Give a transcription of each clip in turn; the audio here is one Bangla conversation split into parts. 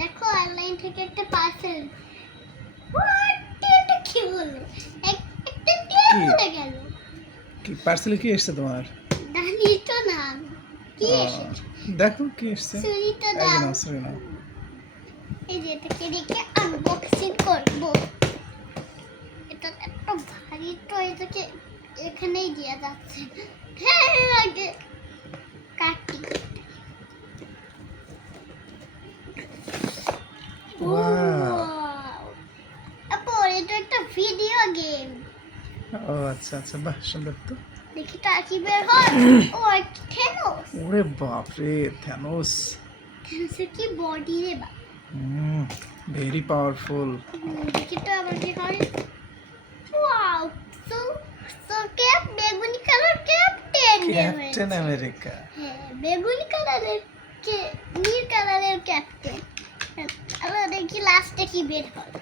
দেখো অনলাইন থেকে একটা পার্সেল। এটা কি হলো? একটা দিয়ে ভুলে গেল। কি পার্সেলে কি এসেছে তোমার? জানি তো না কি এসেছে। দেখো কি এসেছে। ছুরিটা এই দাও। নাও ছুরি নাও। এই যে এটাকে রেখে আনবক্সিং করব। এটা এত ভারী তো এটাকে এখানেই দিয়ে যাচ্ছে। হ্যাঁ আগে কাটি। ওয়াও। আপু এটা একটা ভিডিও গেম। ও আচ্ছা আচ্ছা, বাহ সুন্দর তো। দেখি তো কি বের হয়। ও থেনোস। ওরে বাপ রে, থ্যানোস। থেনোসের কি বডি রে বা। Very powerful. দেখি তো আবার কি হয়। ওয়াও, সো সো ক্যাপ বেগুনি কালার ক্যাপ্টেন। Captain America. হ্যাঁ, বেগুনি কালারের নীল কালারের ক্যাপ্টেন। আবার দেখি লাস্টে কি বের হয়।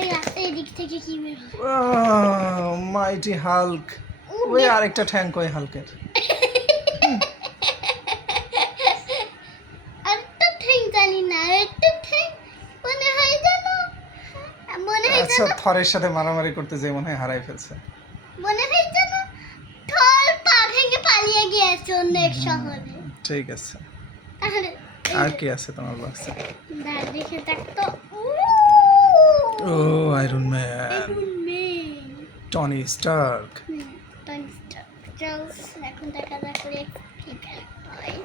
এই লাস্টে এদিক থেকে কি বের হয়। মাইটি হাল্ক। ওই আরেকটা ঠ্যাং কই হাল্কের। আরেকটা ঠ্যাং জানি না, আরেকটা ঠ্যাং মনে হয় জানো, মনে হয় আচ্ছা, জানো, থরের সাথে মারামারি করতে যেয়ে মনে হয় হারাই ফেলছে। মনে হয় জানো থর পা ভেঙে পালিয়ে গিয়েছে অন্য এক শহরে। ঠিক আছে, তাহলে আর কি আছে তোমার বক্সে? দেখে দেখতো। ও আয়রন ম্যান, টনি স্টার্ক। এখন দেখা যাক করে কি হয়।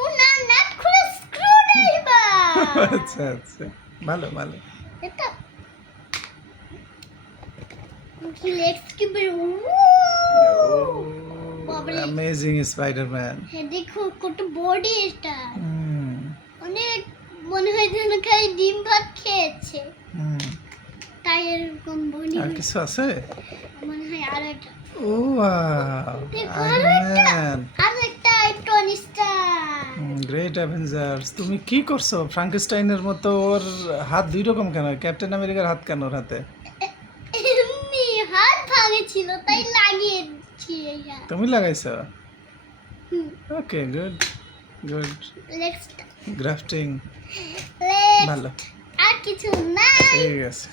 ও না, নাট খুলে স্ক্রুড্রাইভার। আচ্ছা আচ্ছা, ভালো ভালো। এটা কি লেগস কি বের। বাবারে, অ্যামেজিং স্পাইডারম্যান। হ্যাঁ দেখো কত বডি এটা। অনেক, মনে হয় যেন খালি ডিম ভাত খেয়েছে তাই এরকম বডি। আর কিছু আছে? মনে হয় আর একটা। ও ওয়াও, দেখো আয়রন ম্যান, আর একটা টনি স্টার। Great Avengers. তুমি কি করছো? ফ্রাঙ্কেনস্টাইনের মতো ওর হাত দুই রকম কেন? ক্যাপ্টেন আমেরিকার হাত কেন ওর হাতে? এমনি হাত ভাঙেছিল তাই লাগিয়েছি এটা। তুমি লাগাইছো? ওকে, গুড গুড। নেক্সট গ্রাফটিং ভালো। আর কিছু না। ঠিক আছে।